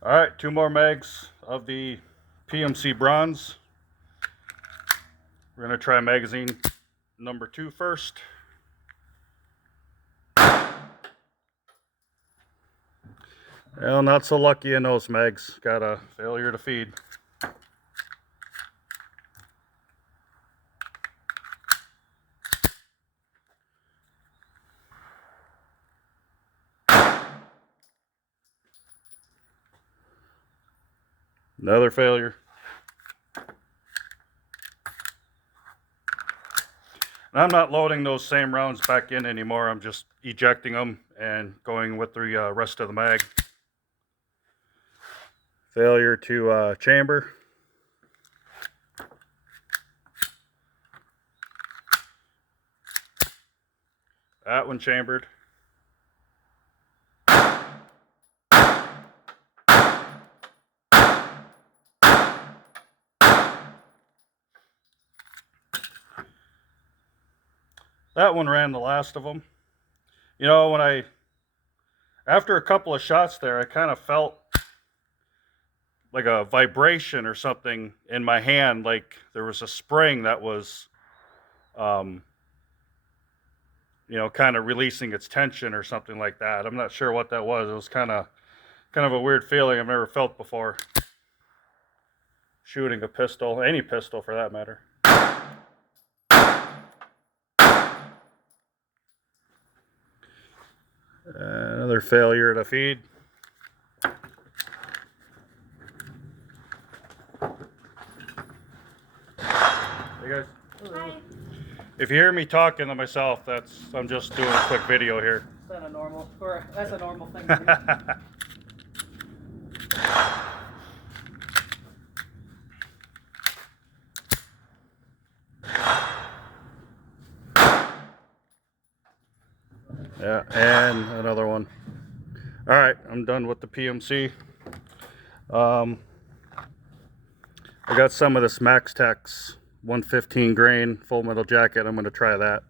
All right, 2 more mags of the PMC Bronze. We're going to try magazine number 2 first. Well, not so lucky in those mags. Got a failure to feed. Another failure. And I'm not loading those same rounds back in anymore. I'm just ejecting them and going with the rest of the mag. Failure to chamber. That one chambered. That one ran the last of them. You know, after a couple of shots there, I kind of felt like a vibration or something in my hand, like there was a spring that was, you know, kind of releasing its tension or something like that. I'm not sure what that was. It was kind of a weird feeling I've never felt before. Shooting a pistol, any pistol for that matter. Another failure to feed. Hey guys. Hi. If you hear me talking to myself, I'm just doing a quick video here. Is that a normal, or that's a normal thing to do? Yeah, and another one. All right, I'm done with the PMC. I got some of this Magtech 115 grain full metal jacket. I'm going to try that.